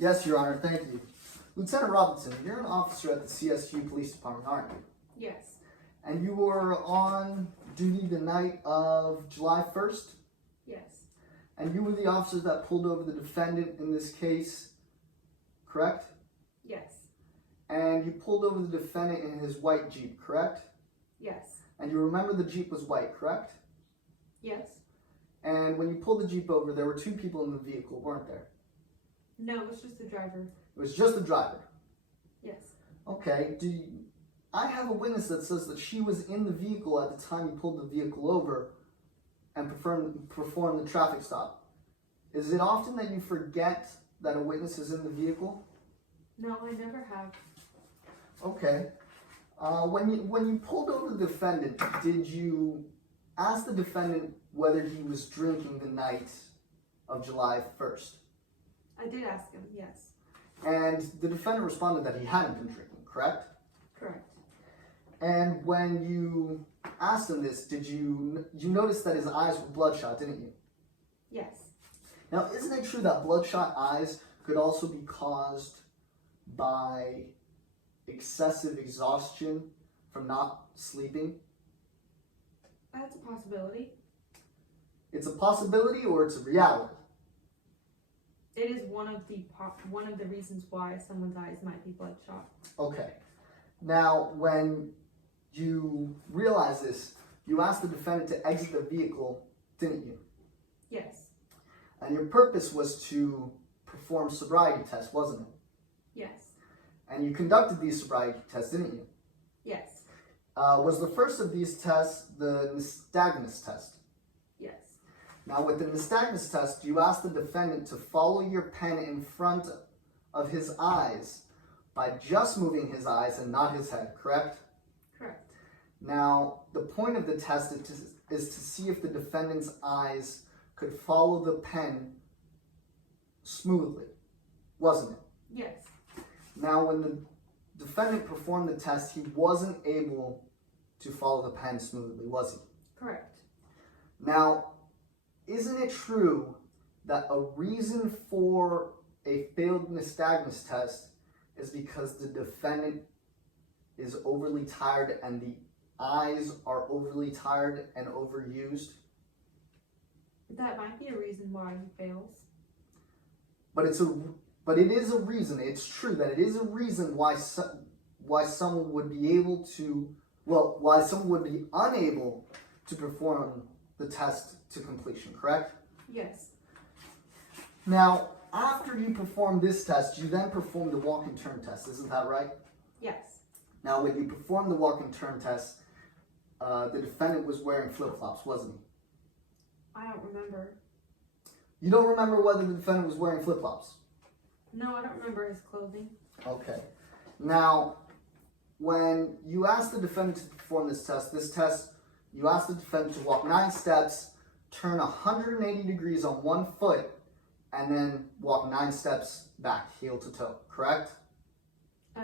Yes, Your Honor, thank you. Lieutenant Roberson, you're an officer at the CSU Police Department, aren't you? Yes. And you were on duty the night of July 1st? Yes. And you were the officer that pulled over the defendant in this case, correct? Yes. And you pulled over the defendant in his white Jeep, correct? Yes. And you remember the Jeep was white, correct? Yes. And when you pulled the Jeep over, there were two people in the vehicle, weren't there? No, it was just the driver. It was just the driver. Yes. Okay, I have a witness that says that she was in the vehicle at the time you pulled the vehicle over and performed the traffic stop. Is it often that you forget that a witness is in the vehicle? No, I never have. Okay. When you pulled over the defendant, did you ask the defendant whether he was drinking the night of July 1st? I did ask him, yes. And the defendant responded that he hadn't been drinking, correct? Correct. And when you asked him this, did you notice that his eyes were bloodshot, didn't you? Yes. Now, isn't it true that bloodshot eyes could also be caused by excessive exhaustion from not sleeping? That's a possibility. It's a possibility or it's a reality? It is one of the reasons why someone's eyes might be bloodshot. Okay. Now, when you realize this, you asked the defendant to exit the vehicle, didn't you? Yes. And your purpose was to perform sobriety tests, wasn't it? Yes. And you conducted these sobriety tests, didn't you? Yes. Was the first of these tests the nystagmus test? Yes. Now, with the nystagmus test, you asked the defendant to follow your pen in front of his eyes by just moving his eyes and not his head, correct? Correct. Now, the point of the test is to see if the defendant's eyes could follow the pen smoothly, wasn't it? Yes. Now, when the defendant performed the test, he wasn't able to follow the pen smoothly, was he? Correct. Now, isn't it true that a reason for a failed nystagmus test is because the defendant is overly tired and the eyes are overly tired and overused? That might be a reason why he fails. But it is a reason. It's true that it is a reason why someone would be able to, why someone would be unable to perform the test to completion, correct? Yes. Now, after you perform this test, you then perform the walk and turn test, isn't that right? Yes. Now, when you perform the walk and turn test, the defendant was wearing flip-flops, wasn't he? I don't remember. You don't remember whether the defendant was wearing flip-flops? No, I don't remember his clothing. Okay. Now, when you ask the defendant to perform this test, you ask the defendant to walk 9 steps, turn 180 degrees on one foot, and then walk 9 steps back, heel to toe, correct?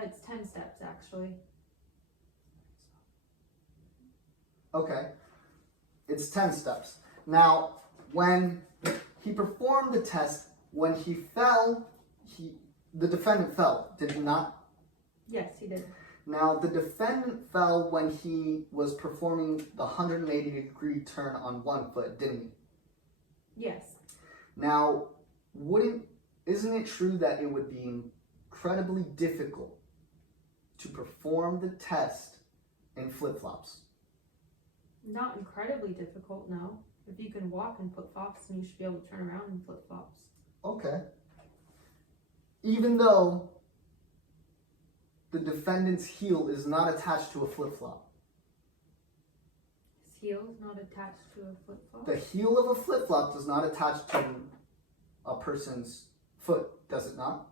It's 10 steps, actually. Okay. It's 10 steps. Now, when he performed the test, when he fell, the defendant fell, did he not? Yes, he did. Now, the defendant fell when he was performing the 180-degree turn on one foot, didn't he? Yes. Now, isn't it true that it would be incredibly difficult to perform the test in flip-flops? Not incredibly difficult, no. If you can walk in flip-flops, then you should be able to turn around in flip-flops. Okay. Even though the defendant's heel is not attached to a flip-flop. His heel is not attached to a flip-flop? The heel of a flip-flop does not attach to a person's foot, does it not?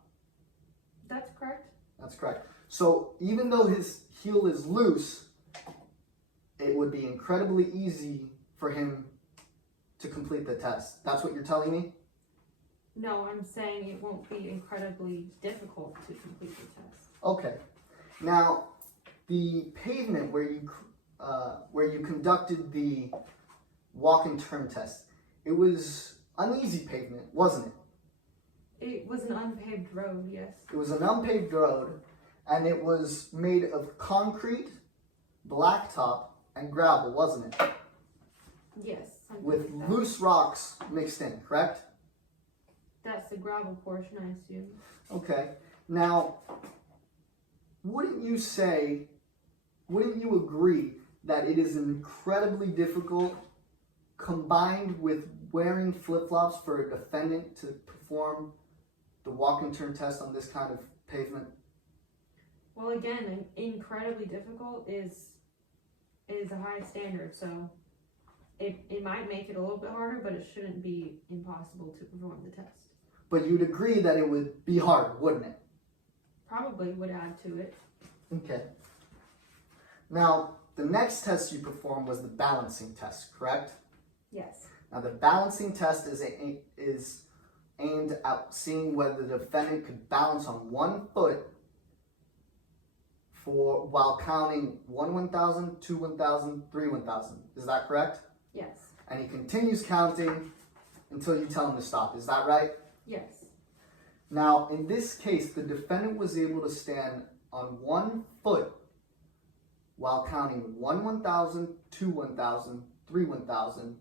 That's correct. That's correct. So even though his heel is loose, it would be incredibly easy for him to complete the test. That's what you're telling me? No, I'm saying it won't be incredibly difficult to complete the test. Okay. Now, the pavement where you conducted the walk and turn test, it was uneasy pavement, wasn't it? It was an unpaved road, yes. It was an unpaved road, and it was made of concrete, blacktop, and gravel, wasn't it? Yes. something With like that. loose rocks mixed in, correct? That's the gravel portion, I assume. Okay. Now, wouldn't you agree that it is incredibly difficult, combined with wearing flip-flops, for a defendant to perform the walk and turn test on this kind of pavement? Well, again, incredibly difficult is a high standard, so it might make it a little bit harder, but it shouldn't be impossible to perform the test. But you'd agree that it would be hard, wouldn't it? Probably would add to it. Okay. Now, the next test you performed was the balancing test, correct? Yes. Now, the balancing test is aimed at seeing whether the defendant could balance on one foot while counting 1 1,000, 2 1,000, 3 1,000. Is that correct? Yes. And he continues counting until you tell him to stop. Is that right? Yes. Now, in this case, the defendant was able to stand on 1 foot while counting 1 1,000, 2 1,000, 3 1,000,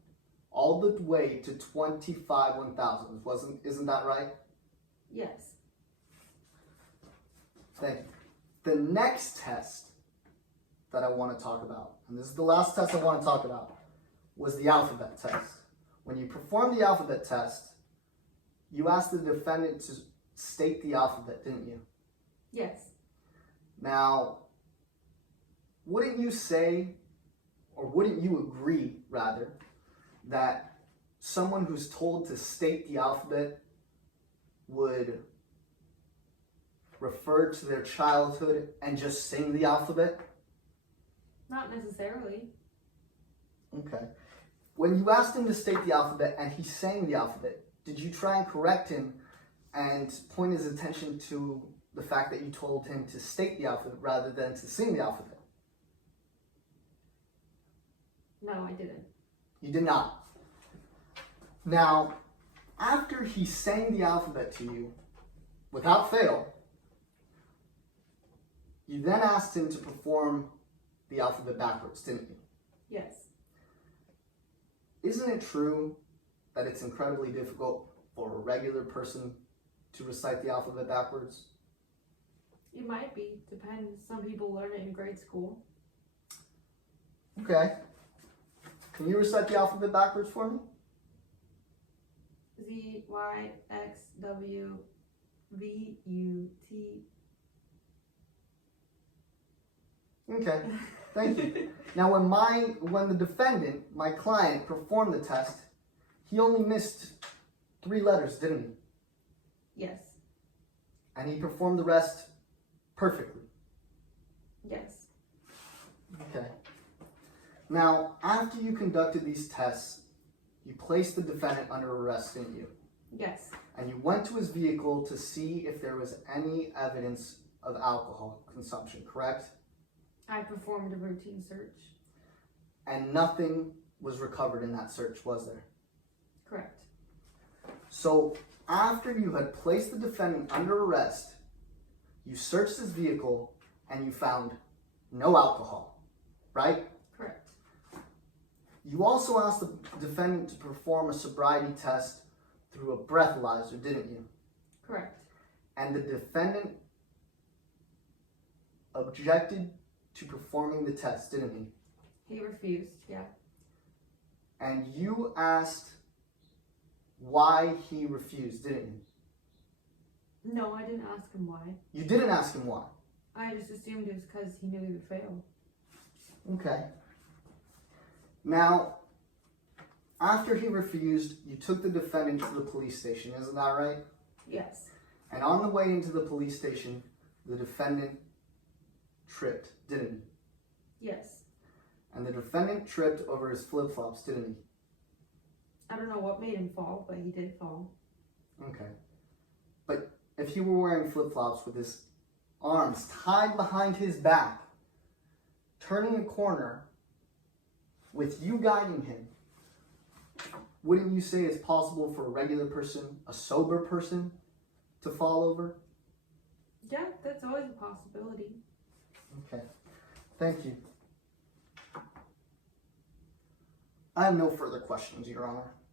all the way to 25 1,000s. Isn't that right? Yes. Thank you. The next test that I want to talk about, and this is the last test I want to talk about, was the alphabet test. When you perform the alphabet test, you asked the defendant to state the alphabet, didn't you? Yes. Now, wouldn't you say, or wouldn't you agree, rather, that someone who's told to state the alphabet would refer to their childhood and just sing the alphabet? Not necessarily. Okay. When you asked him to state the alphabet and he sang the alphabet, did you try and correct him and point his attention to the fact that you told him to state the alphabet rather than to sing the alphabet? No, I didn't. You did not. Now, after he sang the alphabet to you, without fail, you then asked him to perform the alphabet backwards, didn't you? Yes. Isn't it true that it's incredibly difficult for a regular person to recite the alphabet backwards? It might be. Depends. Some people learn it in grade school. Okay. Can you recite the alphabet backwards for me? Z, Y, X, W, V, U, T. Okay, thank you. Now, when the defendant, my client, performed the test, he only missed 3 letters, didn't he? Yes. And he performed the rest perfectly. Yes. Okay. Now, after you conducted these tests, you placed the defendant under arrest, didn't you? Yes. And you went to his vehicle to see if there was any evidence of alcohol consumption, correct? I performed a routine search. And nothing was recovered in that search, was there? Correct. So, after you had placed the defendant under arrest, you searched his vehicle and you found no alcohol, right? Correct. You also asked the defendant to perform a sobriety test through a breathalyzer, didn't you? Correct. And the defendant objected to performing the test, didn't he? He refused, yeah. And you asked why he refused, didn't you? No, I didn't ask him why. You didn't ask him why. I just assumed it was because he knew he would fail. Okay. Now, after he refused, you took the defendant to the police station, isn't that right? Yes. And on the way into the police station, the defendant tripped, didn't he? Yes. And the defendant tripped over his flip-flops, didn't he? I don't know what made him fall, but he did fall. Okay. But if he were wearing flip-flops with his arms tied behind his back, turning a corner, with you guiding him, wouldn't you say it's possible for a regular person, a sober person, to fall over? Yeah, that's always a possibility. Okay. Thank you. I have no further questions, Your Honor.